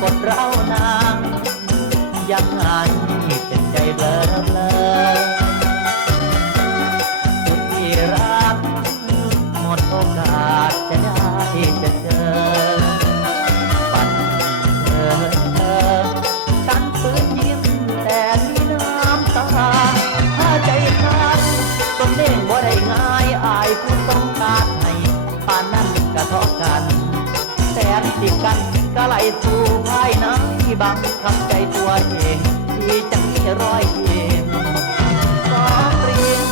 กดเรานางยังไงเป็นใจเบลอเบลอสุดที่รักหมดโอกาสจะได้จะเจอปัดฉันฝืนยิ้มแต่มีน้ำตาถ้าใจขาดต้นเด้งบ่ได้ง่ายอายผู้ต้องการให้ป่านนั้นกระทบกันแสนติดกันก็ไหลสู่ภายในบังคับใจตัวเองที่จะมีรอยยิ้มสองริม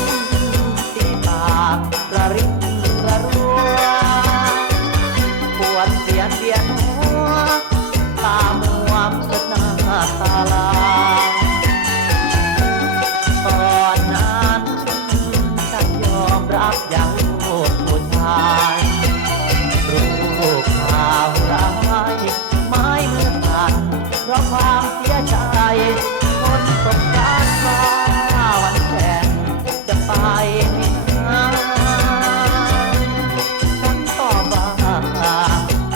ตีปากระริบระรัวปวดเสียนเบียนหัวตามัวเกิดหน้าตาลายตอนนั้นฉันยอมรับอย่างลูกผู้ชายรูปข่าวร้ายไม้มือขาดเพราะความเสียใจคนตกการฟ้าวันแข่งจะไปไม่นานฉันตอบว่า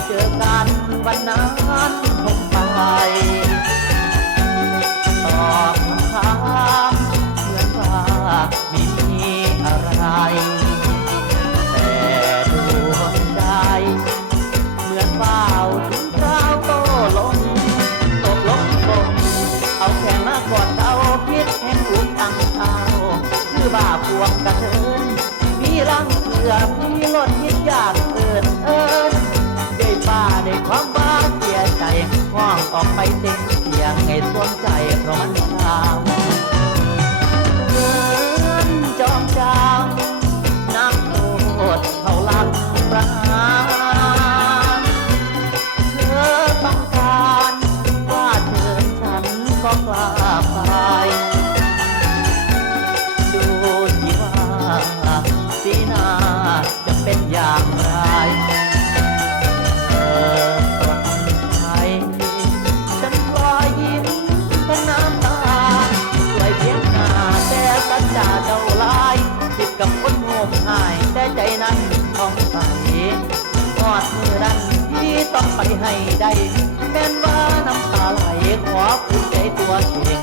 เจอกันวันนั้นคงไปตอบคำถามเหมือนว่าไม่มีอะไรแต่ดวงใจเหมือนเฝ้าถึงคราวโตลงตกลงลงเอาแขนมากอดเอาพิษแห่งอุ่นตั้งเท้าคือบ้าพวงกระเทินมีรังเสือมีรถคิดอยากเกินได้ป้าได้ความบ้าเสียใจห้องออกไปเต็มเสียงให้สวมใจเพราะมันชาเหมือนจอมจำนักโทษเขาลักประหารเธอต้องการว่าเธอฉันก็กล้าไปดูสิว่าสีหน้าจะเป็นอย่างไรเธอปลอดภัยฉันรอยยิ้มทั้งน้ำตาสวยเพียงหน้าแต่สัจจาเจ้าลายติดกับคนโง่หายแต่ใจนั้นต้องใสทอดมือนั้นที่ต้องไปให้ได้แม้นว่าน้ำตาไหลขอฝืนใจตัวเอง